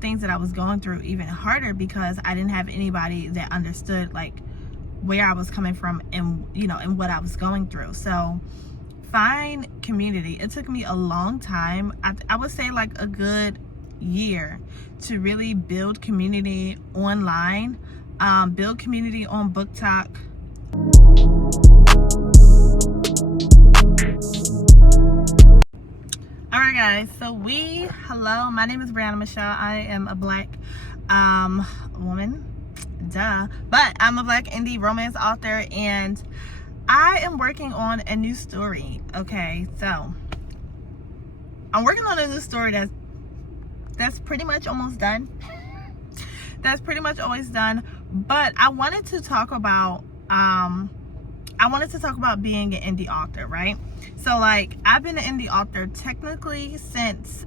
things that I was going through even harder because I didn't have anybody that understood like where I was coming from and, you know, and what I was going through. So find community. It took me a long time. I would say like a good year to really build community online, build community on Book Talk. Alright guys, so hello, my name is Briyanna Michelle. I am a black woman, but I'm a black indie romance author and I am working on a new story. Okay, so I'm working on a new story that's pretty much almost done. That's pretty much always done, but I wanted to talk about being an indie author, right? So like I've been an indie author technically since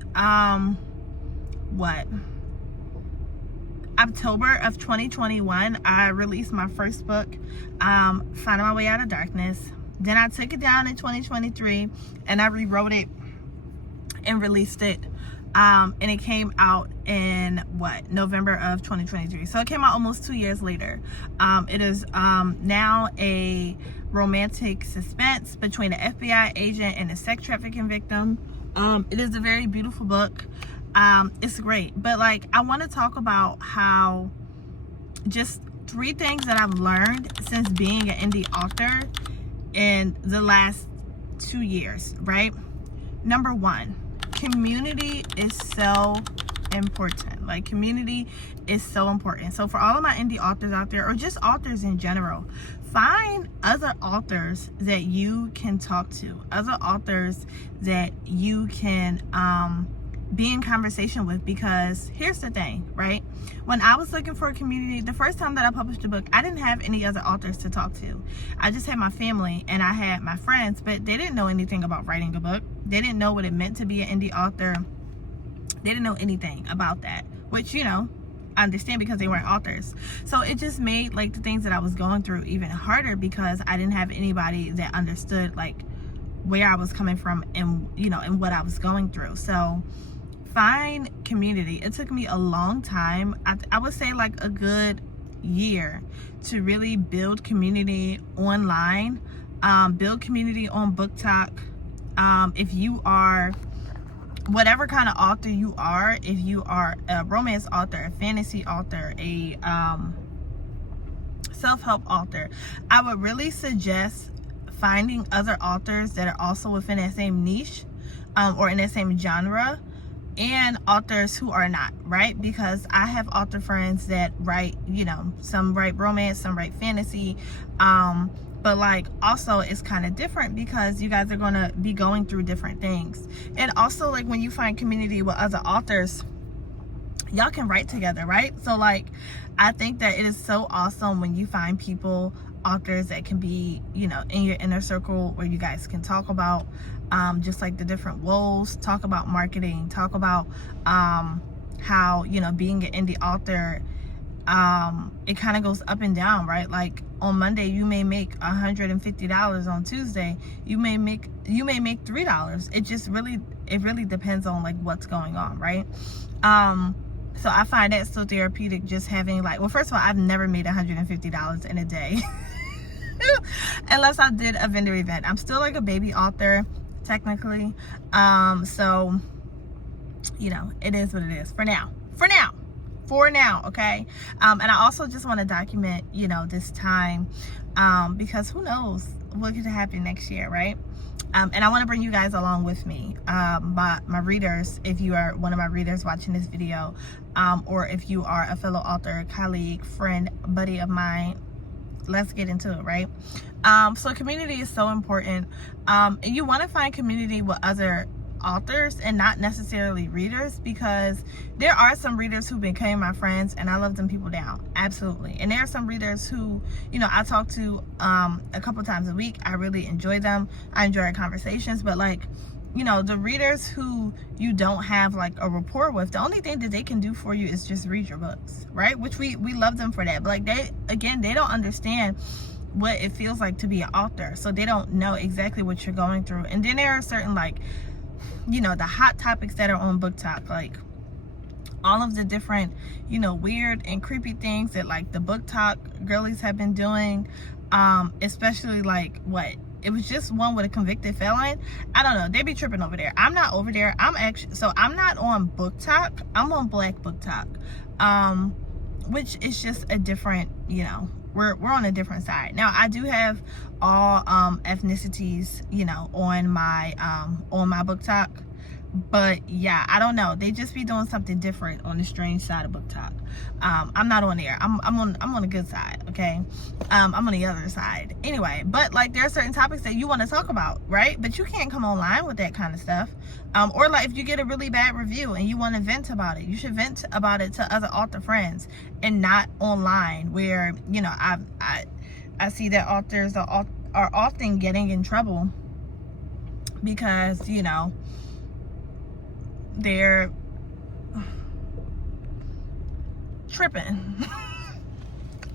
October of 2021. I released my first book, Finding My Way Out of Darkness. Then I took it down in 2023 and I rewrote it and released it. And it came out in November of 2023. So it came out almost 2 years later. It is now a romantic suspense between an FBI agent and a sex trafficking victim. It is a very beautiful book. It's great, but like I want to talk about how just 3 things that I've learned since being an indie author in the last 2 years, right? Number 1, community is so important. Like community is so important. So for all of my indie authors out there, or just authors in general, find other authors that you can talk to, other authors that you can be in conversation with, because here's the thing, right? When I was looking for a community, the first time that I published a book, I didn't have any other authors to talk to. I just had my family and I had my friends, but they didn't know anything about writing a book. They didn't know what it meant to be an indie author. They didn't know anything about that, which, you know, I understand because they weren't authors. So it just made like the things that I was going through even harder because I didn't have anybody that understood like where I was coming from and, you know, and what I was going through. So find community. It took me a long time. I would say like a good year to really build community online, build community on Book Talk. If you are whatever kind of author you are, if you are a romance author, a fantasy author, a self-help author, I would really suggest finding other authors that are also within that same niche, or in that same genre, and authors who are not, right? Because I have author friends that write, you know, some write romance, some write fantasy, but like also it's kind of different because you guys are going to be going through different things. And also like when you find community with other authors, y'all can write together, right? So like I think that it is so awesome when you find people, authors that can be, you know, in your inner circle where you guys can talk about just like the different woes, talk about marketing, talk about how, you know, being an indie author, it kind of goes up and down, right? Like on Monday you may make $150. On Tuesday you may make $3. It just really depends on like what's going on, right? So I find that so therapeutic, just having like, well, first of all, I've never made $150 in a day unless I did a vendor event. I'm still like a baby author technically, so you know, it is what it is for now, okay? And I also just want to document, you know, this time, because who knows what could happen next year, right? And I want to bring you guys along with me, my readers, if you are one of my readers watching this video, or if you are a fellow author, colleague, friend, buddy of mine. Let's get into it, right? So community is so important, and you want to find community with other authors and not necessarily readers, because there are some readers who became my friends and I love them people down, absolutely. And there are some readers who, you know, I talk to a couple times a week. I really enjoy them. I enjoy our conversations, but like, you know, the readers who you don't have like a rapport with, the only thing that they can do for you is just read your books, right? Which we love them for that, but like they don't understand what it feels like to be an author, so they don't know exactly what you're going through. And then there are certain, like, you know, the hot topics that are on Book Talk, like all of the different, you know, weird and creepy things that like the book talk girlies have been doing, especially like what, it was just one with a convicted felon. I don't know, they be tripping over there. I'm not over there. I'm not on book talk, I'm on Black Book Talk, which is just a different, you know, we're on a different side. Now I do have all ethnicities, you know, on my book talk. But yeah, I don't know, they just be doing something different on the strange side of book talk. I'm not on there. I'm on the good side, okay? I'm on the other side anyway. But like, there are certain topics that you want to talk about, right? But you can't come online with that kind of stuff. Or like, if you get a really bad review and you want to vent about it, you should vent about it to other author friends, and not online, where, you know, I see that authors are often getting in trouble because, you know, they're tripping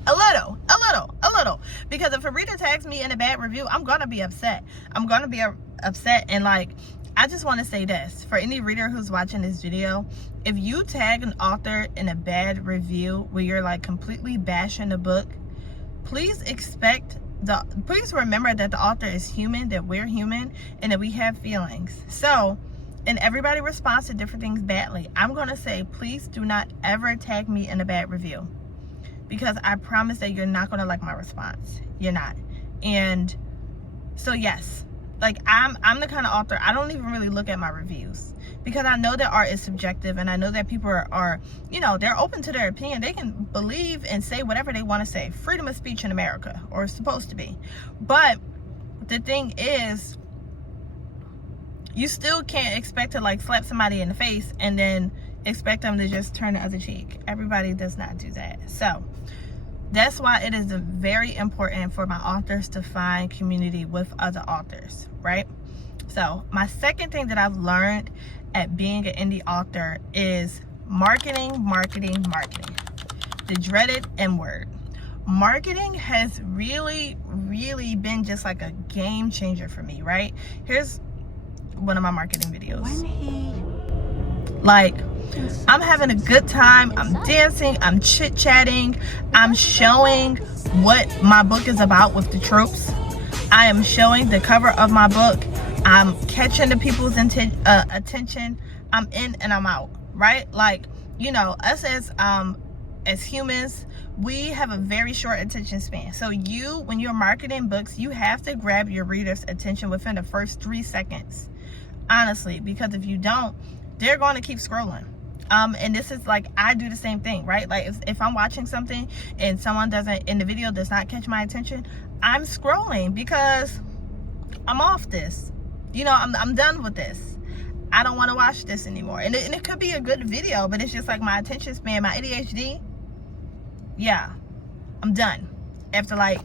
a little, because if a reader tags me in a bad review, I'm gonna be upset. And like, I just want to say this for any reader who's watching this video: if you tag an author in a bad review where you're like completely bashing the book, please remember that the author is human, that we're human, and that we have feelings. So, and everybody responds to different things badly. I'm going to say, please do not ever tag me in a bad review, because I promise that you're not going to like my response. You're not. And so yes, like I'm the kind of author, I don't even really look at my reviews, because I know that art is subjective, and I know that people are, you know, they're open to their opinion. They can believe and say whatever they want to say. Freedom of speech in America, or supposed to be. But the thing is, you still can't expect to like slap somebody in the face and then expect them to just turn the other cheek. Everybody does not do that. So that's why it is very important for my authors to find community with other authors, right? So my second thing that I've learned at being an indie author is marketing. The dreaded M word. Marketing has really been just like a game changer for me, right? Here's one of my marketing videos. Like, I'm having a good time, I'm dancing, I'm chit-chatting, I'm showing what my book is about with the tropes. I am showing the cover of my book. I'm catching the people's attention. I'm in and I'm out, right? Like, you know, us as humans, we have a very short attention span. So when you're marketing books, you have to grab your reader's attention within the first 3 seconds. Honestly, because if you don't, they're going to keep scrolling. And this is like, I do the same thing, right? Like, if I'm watching something and someone in the video does not catch my attention, I'm scrolling because I'm off this. You know, I'm done with this. I don't want to watch this anymore. And it could be a good video, but it's just like my attention span, my ADHD. Yeah, I'm done after like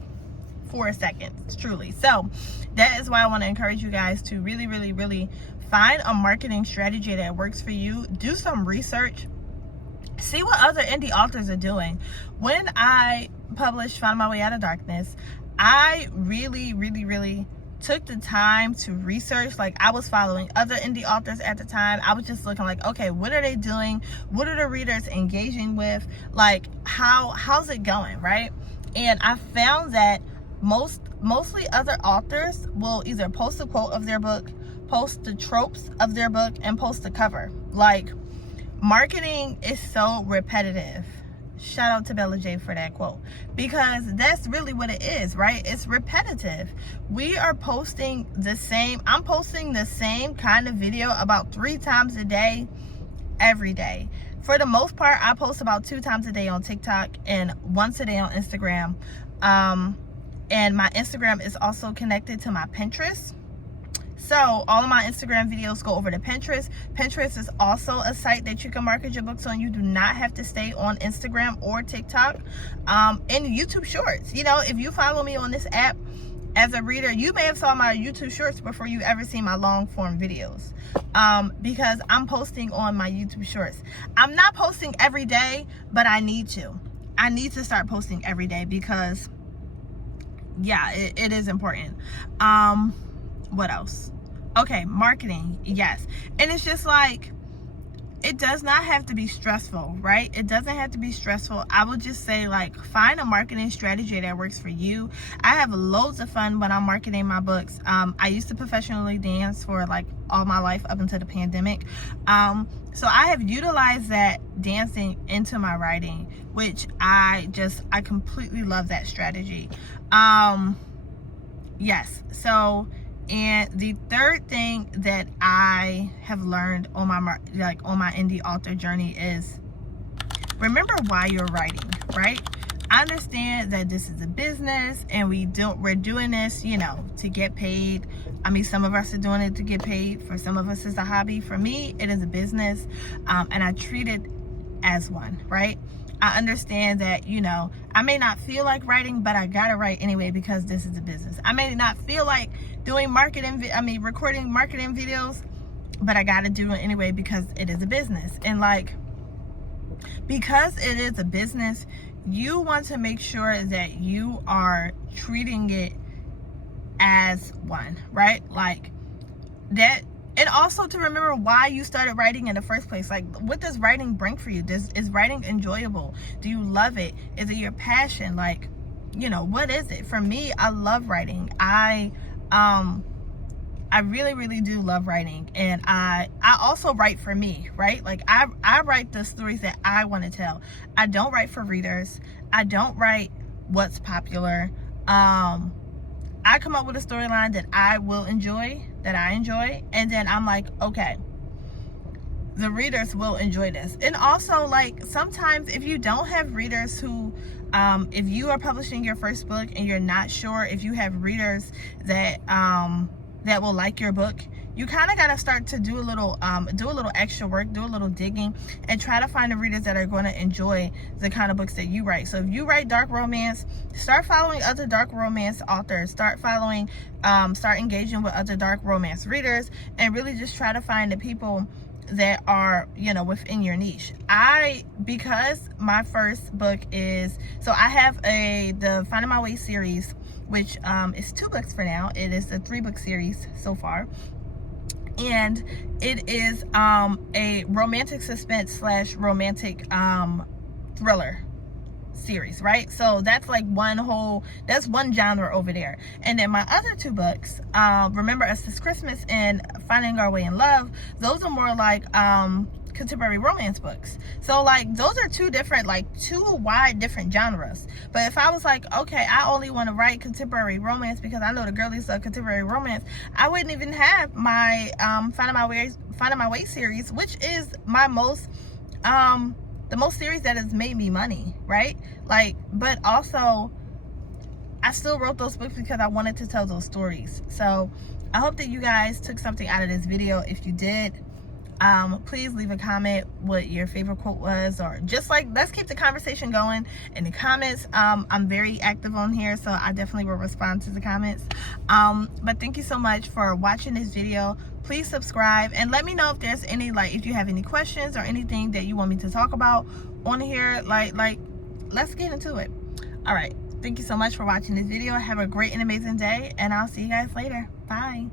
4 seconds, truly. So that is why I want to encourage you guys to really find a marketing strategy that works for you. Do some research. See what other indie authors are doing. When I published Find My Way Out of Darkness, I really took the time to research. Like, I was following other indie authors at the time. I was just looking like, okay, what are they doing? What are the readers engaging with? Like, how's it going, right? And I found that mostly other authors will either post a quote of their book, post the tropes of their book, and post the cover. Like, marketing is so repetitive. Shout out to Bella J for that quote, because that's really what it is, right? It's repetitive. We are posting I'm posting the same kind of video about 3 times a day, every day. For the most part, I post about 2 times a day on TikTok and once a day on Instagram. And my Instagram is also connected to my Pinterest. So all of my Instagram videos go over to Pinterest. Pinterest is also a site that you can market your books on. You do not have to stay on Instagram or TikTok. And YouTube Shorts. You know, if you follow me on this app as a reader, you may have saw my YouTube Shorts before you ever seen my long form videos. Because I'm posting on my YouTube Shorts. I'm not posting every day, but I need to. I need to start posting every day because, yeah, it is important. What else? Okay, marketing, yes. And it's just like, it does not have to be stressful, right? It doesn't have to be stressful. I would just say, like, find a marketing strategy that works for you. I have loads of fun when I'm marketing my books. I used to professionally dance for like all my life up until the pandemic. So I have utilized that dancing into my writing, which I completely love that strategy. Yes. So, and the third thing that I have learned on my indie author journey is remember why you're writing, right? I understand that this is a business and we're doing this, you know, to get paid. I mean, some of us are doing it to get paid. For some of us, it's a hobby. For me, it is a business, and I treat it as one, right? I understand that, you know, I may not feel like writing, but I gotta write anyway because this is a business. I may not feel like doing recording marketing videos, but I gotta do it anyway because it is a business. And like, because it is a business, you want to make sure that you are treating it as one, right? Like that. And also to remember why you started writing in the first place. Like, what does writing bring for you? Is writing enjoyable? Do you love it? Is it your passion? Like, you know, what is it? For me, I love writing. I really, really do love writing. And I also write for me, right? Like, I write the stories that I want to tell. I don't write for readers. I don't write what's popular. I come up with a storyline that I enjoy, and then I'm like, okay, the readers will enjoy this. And also, like, sometimes if you don't have readers who, if you are publishing your first book and you're not sure if you have readers that will like your book, you kind of got to start to do a little extra work, do a little digging, and try to find the readers that are going to enjoy the kind of books that you write. So if you write dark romance, start following other dark romance authors, start engaging with other dark romance readers, and really just try to find the people that are, you know, within your niche. Because my first book is, so I have the Finding My Way series, which is 2 books for now. It is a 3-book series so far. And it is a romantic suspense / romantic thriller series, right? So that's like that's one genre over there. And then my other 2 books, Remember Us This Christmas and Finding Our Way in Love, those are more like contemporary romance books. So like, those are 2 wide different genres. But if I was like, okay, I only want to write contemporary romance because I know the girlies love contemporary romance, I wouldn't even have my Finding My Way series, which is my most the most series that has made me money, right? Like, but also I still wrote those books because I wanted to tell those stories. So I hope that you guys took something out of this video. If you did, please leave a comment what your favorite quote was, or just like, let's keep the conversation going in the comments. I'm very active on here, so I definitely will respond to the comments. But thank you so much for watching this video. Please subscribe and let me know if there's any, like, if you have any questions or anything that you want me to talk about on here. Like let's get into it. All right, thank you so much for watching this video. Have a great and amazing day, and I'll see you guys later. Bye.